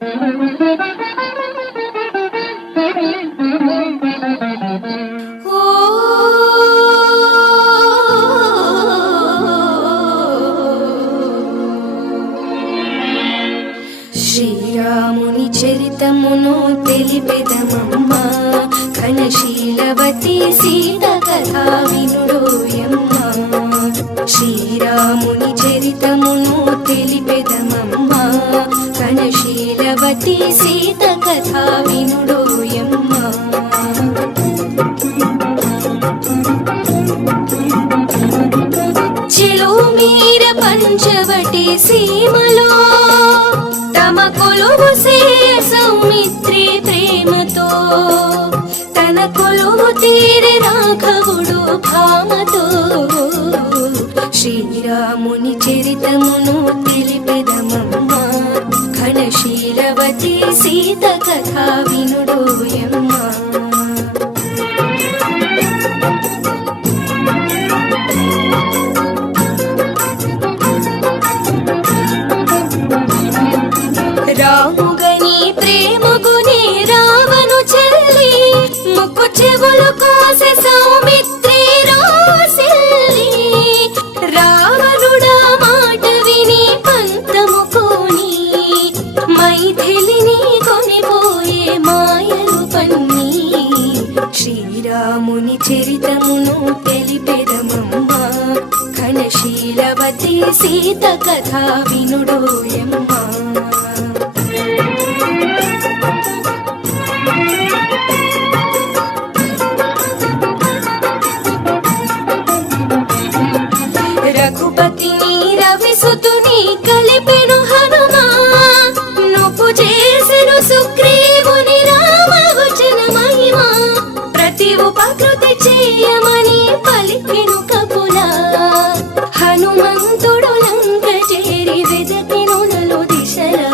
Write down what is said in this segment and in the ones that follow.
శ్రీరాముని చరితమును తెలిపెదమమ్మ, ఘనశీలవతి సీత కథా వినుడోయమ్మ. శ్రీరాముని చరితమును తెలిపెదమమ్మ, ఘనశీలవతి సీత కథా వినుడోయమ్మ. చిలుమీర పంచవటి సీమలో తమ కొలువు సేయ సౌమిత్రి ప్రేమతో, తన కొలువు తీరి రాఘవుడు భామతో. శ్రీరాముని చరితమును తెలిపెదమమ్మ, ఘనశీలవతి సీత కథా వినుడోయమ్మ. రాముగని ప్రేమగుని రావను చెల్లి, ముక్కు చెవులు కోసె సౌమిత్రి రోసిల్లి. రావణుడా మాట విని పంతము కోని, మైథిలిని కొనిపోయే మాయలు పన్ని. శ్రీరాముని చరితమును తెలిపెదమమ్మ, ఘనశీలవతి సీత కథా వినుడోయమ్మ. రఘుపతిని రవిసుతుని కలిపెను హనుమా, నువ్వు చేసెను సుగ్రీవుని రామవచన మహిమా. ప్రతి ఉపకృతి చేయమని పలికెను కపులా, హనుమంతుడు లంక చేరి వెదకెను నలు దిశలా.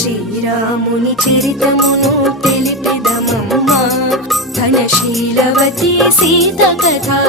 శ్రీరాముని చరితమును తెలిపెదమమ్మ, ఘనశీలవతి సీత కథా